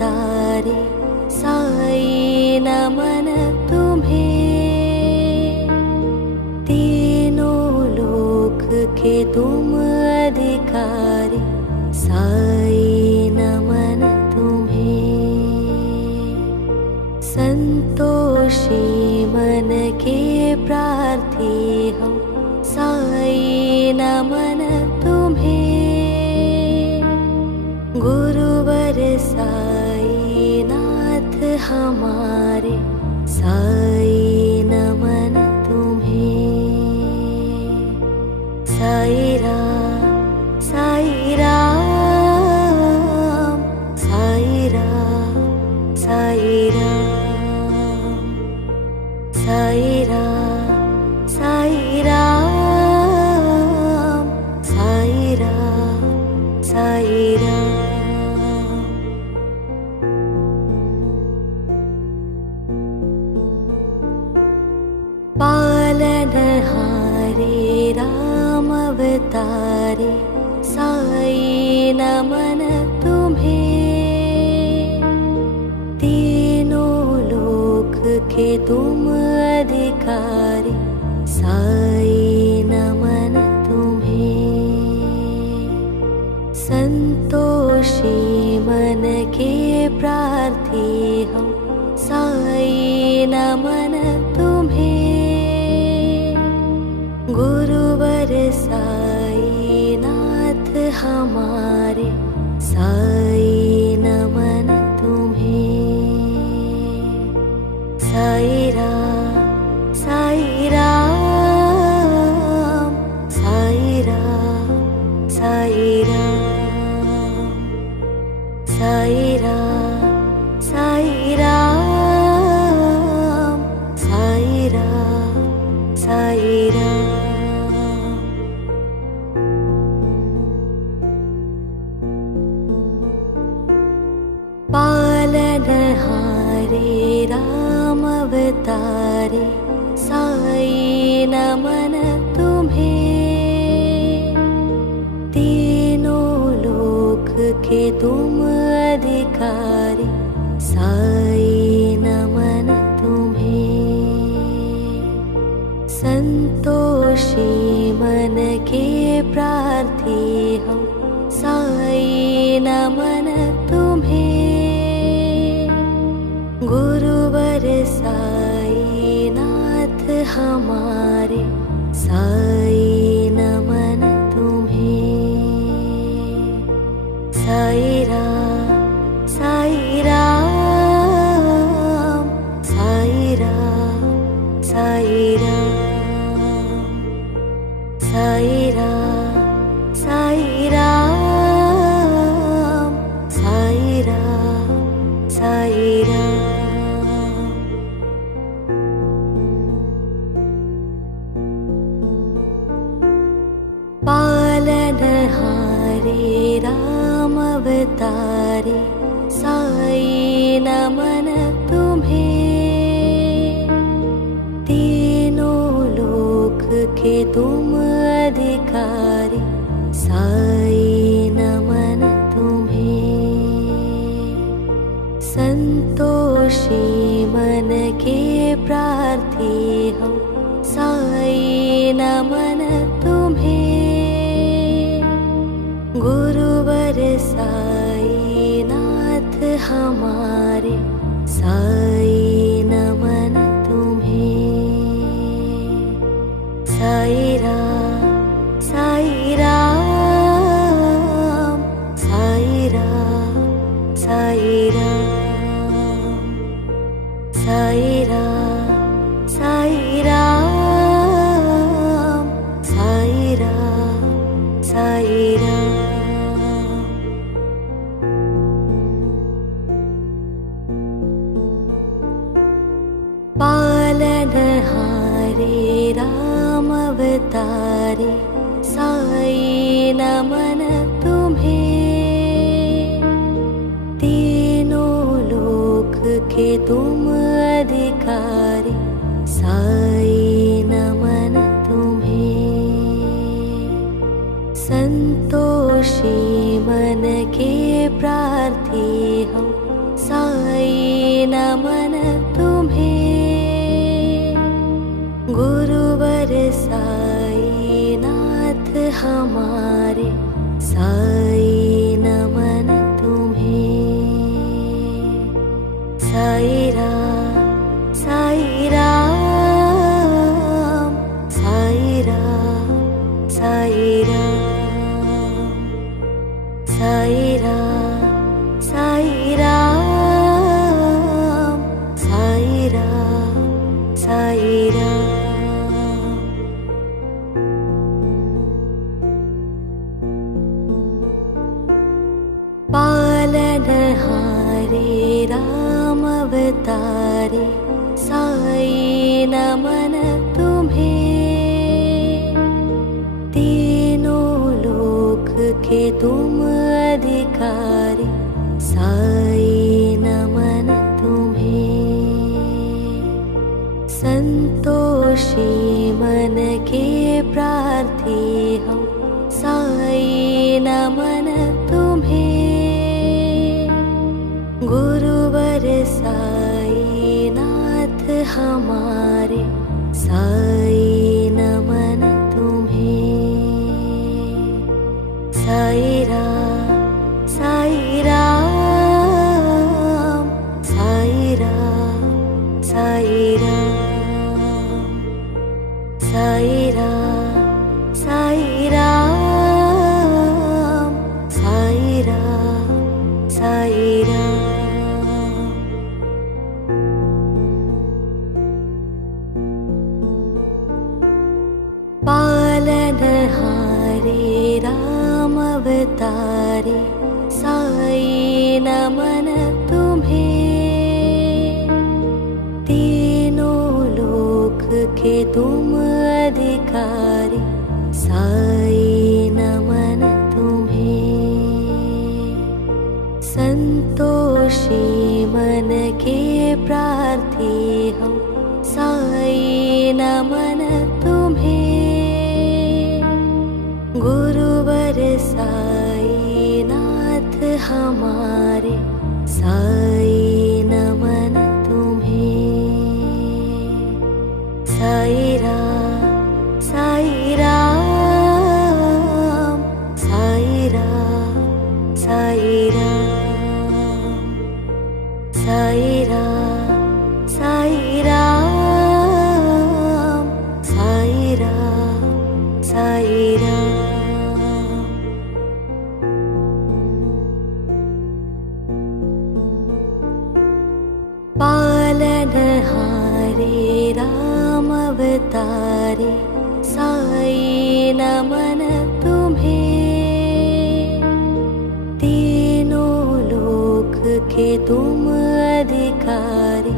अवतारे साई नमन तुम्हें। तीनों लोक के तुम अधिकारी साई नमन तुम्हें। संतोषी मन के प्रार्थी हम साई नमन तुम्हें। गुरुवर साई नाथ हमारे साई नमन तुम्हें। साई राम साई राम साई राम साई राम साई राम साई राम साई राम साई राम। पालनहारे राम अवतारे साई नमन तुम्हें। तीनों लोक के तुम अधिकारी साई नमन तुम्हें। संतोषी मन के प्रार्थी हम साई नमन तुम्हें। गुरुवर साई नाथ हमारे साई नमन तुम्हें। साई राम साई राम साई राम साई राम साई राम साई राम साई राम साई राम। पालनहारे राम अवतारे साई नमन तुम्हें। तीनों लोक के तुम अधिकारी साई नमन तुम्हें। संतोषी मन के प्रार्थी हम साई नमन तुम्हें। गुरुवर साई नाथ हमारे साई नमन तुम्हें। साई राम साई राम साई राम साई राम साई राम साई राम साई राम साई राम। पालनहारे राम अवतारे साई नमन तुम्हें। तीनों लोक के तुम अधिकारी साई नमन तुम्हें। संतोषी मन के प्रार्थी हम साई नमन तुम्हें। गुरुवर साई नाथ हमारे साई नमन तुम्हें। साई राम साई राम साई राम साई राम साई राम साई राम साई राम साई राम। पालनहारे राम अवतारे साई नमन तुम्हें। तीनों लोक के तुम अधिकारी साई नमन तुम्हें। संतोषी मन के प्रार्थी हम राम। पालनहारे राम अवतारे, साई नमन तुम्हें। तीनों लोक के तुम अधिकारी, साई नमन तुम्हें। संतोषी मन के प्रार्थी हम, साई नमन तुम्हें। गुरुवर साई नाथ हमारे, साई नमन तुम्हें। साई राम, साई राम, साई राम, साई राम, साई राम, साई राम, साई राम, साई राम। पालनहारे राम अवतारे, साई नमन तुम्हें। तीनों लोक के तुम अधिकारी, साई नमन तुम्हें। संतोषी मन के प्रार्थी हम, साई नमन तुम्हें। गुरुवर साई नाथ हमारे, साई नमन तुम्हें। साई राम, साई राम, साई राम, साई राम, साई राम, साई राम, साई राम, साई राम। पालनहारे राम अवतारे, साई नमन तुम्हें। तीनों लोक के तुम अधिकारी,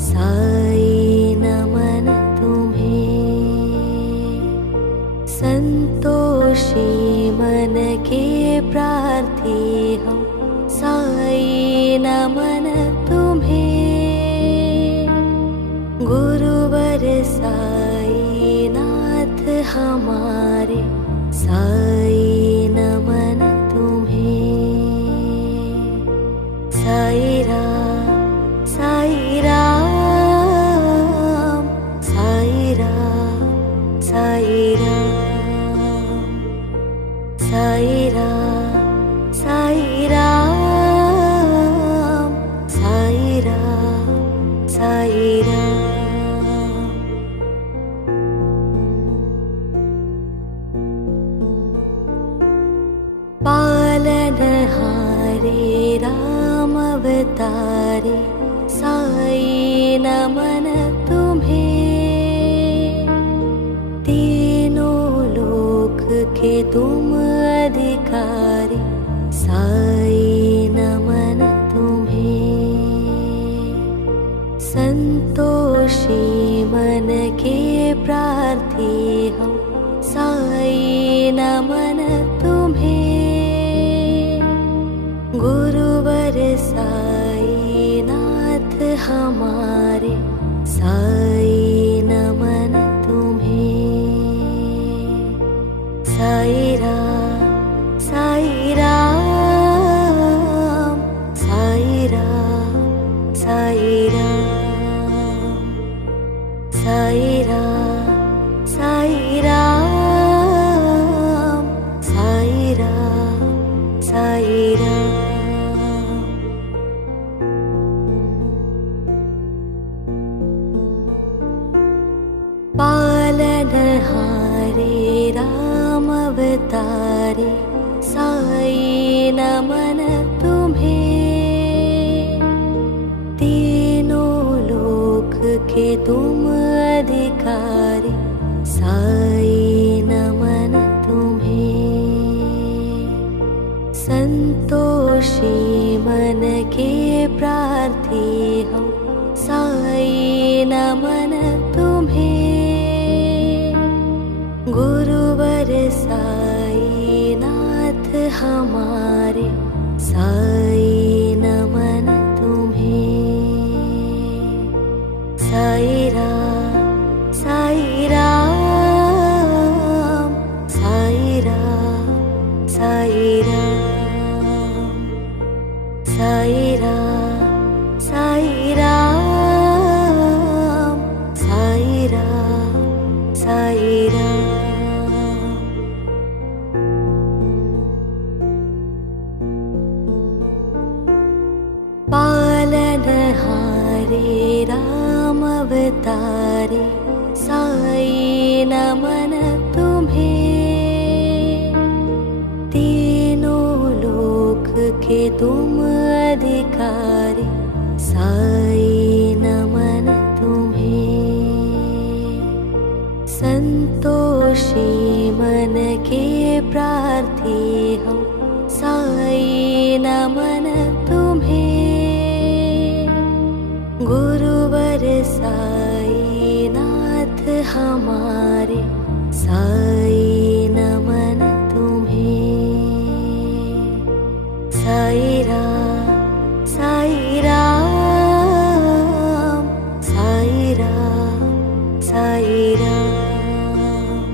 साई नमन तुम्हें। संतोषी मन के प्रार्थी हम, साई नमन तुम्हें। गुरुवर साई नाथ हमारे, साई नमन तुम्हें। साई राम, साई राम, साई राम, साई राम, साई राम, साई राम, साई राम, साई राम। पालनहारे राम अवतारे, साई नमन तुम्हें। तीनों लोक के तुम अधिकारी, साई नमन तुम्हें। संतोषी मन के प्रार्थी हम, साई नमन तुम्हें। गुरुवर साई नाथ हमारे, साई नमन तुम्हें। साई राम, साई राम, साई राम, साई राम, साई राम, साई राम, साई राम, साई राम। पालनहारे राम अवतारे, साई नमन तुम्हें। तीनों लोक के तुम अधिकारी, अधिकारी साई नमन तुम्हें। संतोषी मन के प्रार्थी हम साई नमन तुम्हें। गुरुवर साई नाथ हमारे साई नमन तुम्हें। साई राम साई राम साई राम साई राम साई राम साई राम साई राम साई राम। पालनहारे राम अवतारे साई नमन तुम्हें। तीनों लोक के तुम अधिकारी साई नमन तुम्हें। संतोषी मन के प्रार्थी हम साई नमन तुम्हें। गुरुवर साई नाथ हमारे साई नमन तुम्हें। साई राम साई राम साई राम साई राम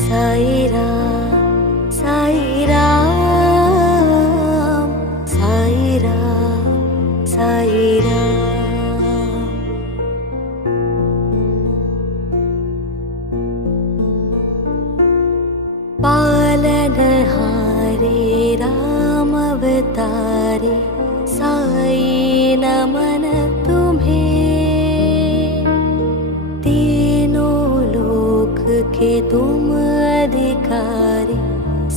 साई राम साई राम साई राम साई राम। पालनहारे राम अवतारे साई नमन तुम्हें। तीनों लोक के तुम अधिकारी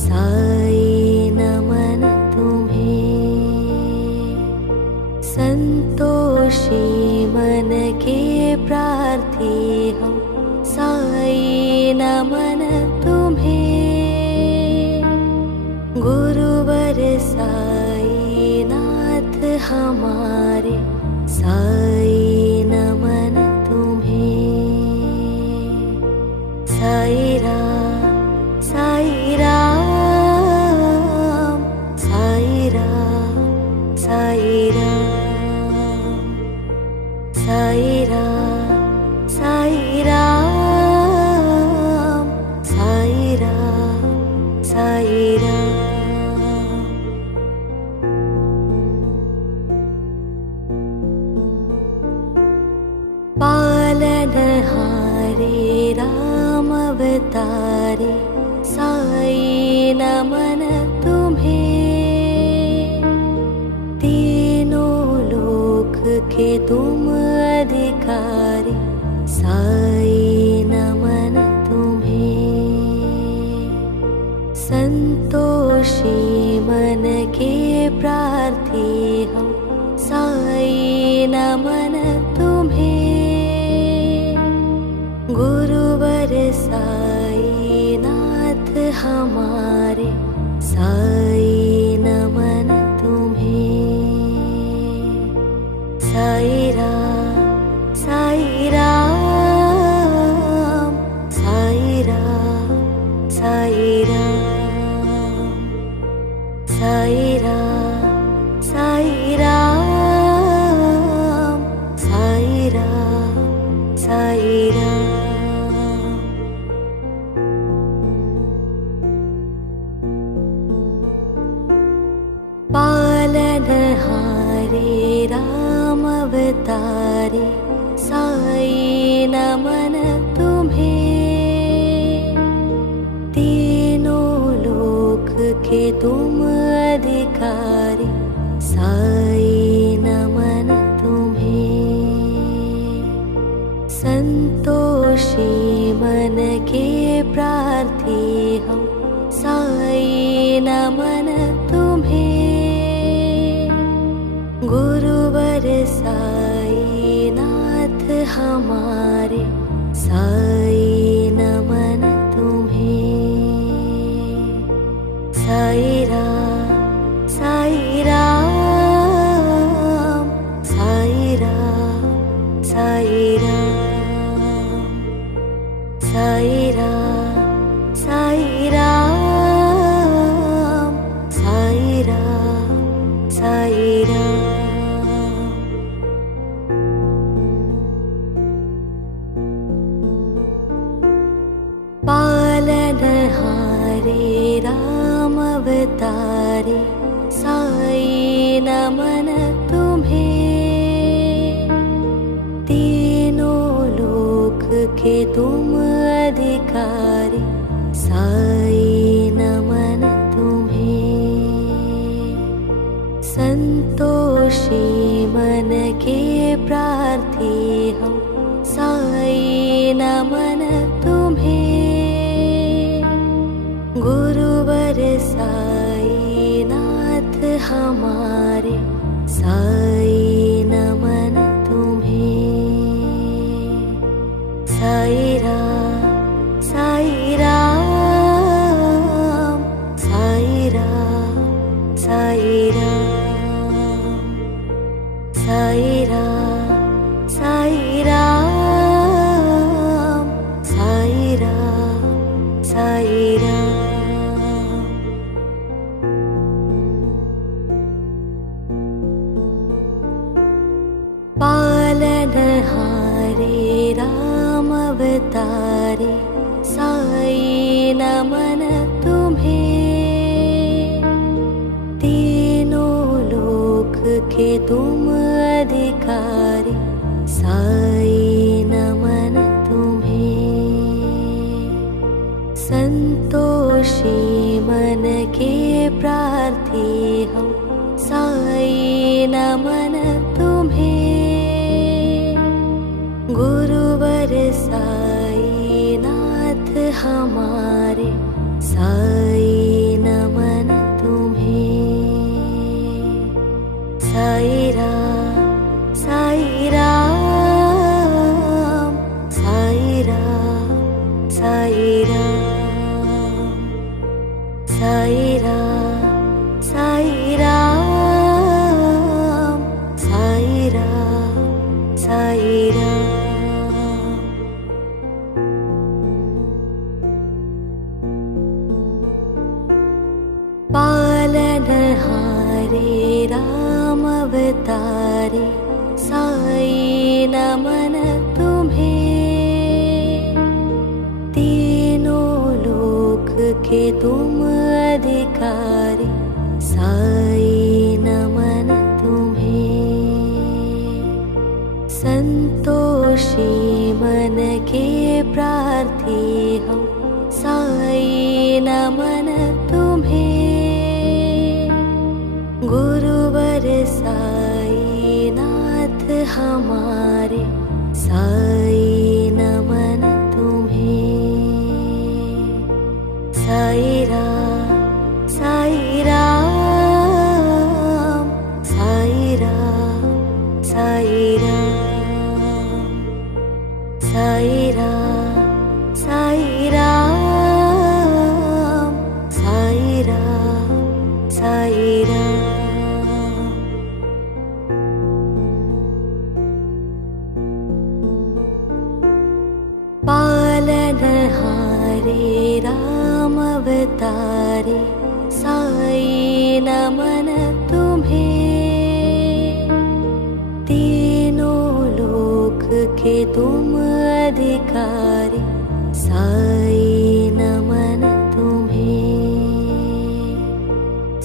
साई नमन तुम्हें। संतोषी मन के प्रार्थी हम साई नमन तुम्हें। गुरुवर साई नाथ हमारे साई नमन तुम्हें। साई राम साई राम साई राम साई राम साई राम साई राम साई राम साई राम। पालनहारे राम अवतारे साई नमन तुम्हें। तीनों लोक के तुम अधिकारी साई नमन तुम्हें। संतोषी मन के प्रार्थी हम साई नमन तुम्हें। गुरुवर साई नाथ हमारे साई नमन तुम्हें। साई राम साई राम साई राम साई राम साई राम साई राम साई राम साई राम। पालनहारे राम अवतारे साई नमन तुम्हें। तीनों लोक के तुम अधिकारी साई नमन तुम्हें। संतोषी मन के प्रार्थी हम साई नमन तुम्हें। गुरुवर साई नाथ हमारे हरे राम अवतारे साई नमन तुम्हें। तीनों लोक के तुम अधिकारी साई नमन तुम्हें। संतोषी मन के प्रार्थी हम साई नमन तुम्हें। गुरुवर साई नाथ हमारे साई नमन तुम्हें। साई राम साई राम साई राम साई राम साई राम साई राम साई राम साई राम। पालनहारे राम अवतारे साई नमन तुम्हें। तीनों लोक के तुम अधिकारी साई नमन तुम्हें। संतोषी मन के प्रार्थी हम साई नमन तुम्हें। गुरुवर साई नाथ हमारे साई नमन तुम्हें। साई राम साई राम साई राम साई राम साई राम साई राम साई राम साई राम। पालनहारे राम अवतारे साई नमन तुम्हें। तीनों लोक के तुम अधिकारी साई नमन तुम्हें। संतोषी मन के प्रार्थी हम साई नमन तुम्हें। गुरुवर साई नाथ हमारे साई नमन तुम्हें। साई राम साई राम साई राम साई राम साई राम साई राम साई राम साई राम। पालनहारे राम अवतारे साई नमन तुम्हें। तीनों लोक के तुम अधिकारी साई नमन तुम्हें।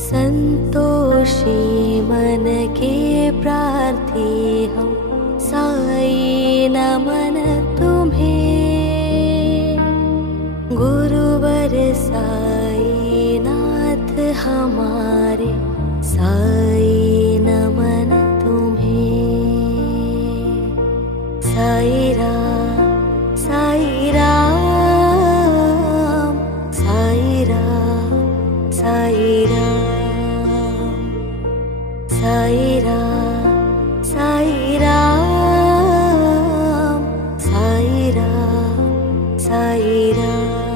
संतोषी मन के प्रार्थी हम साई नमन तुम्हें। गुरुवर साई नाथ हमारे साई नमन तुम्हें। साई राम साई राम साई राम साई राम साई राम साई राम साई राम साई राम।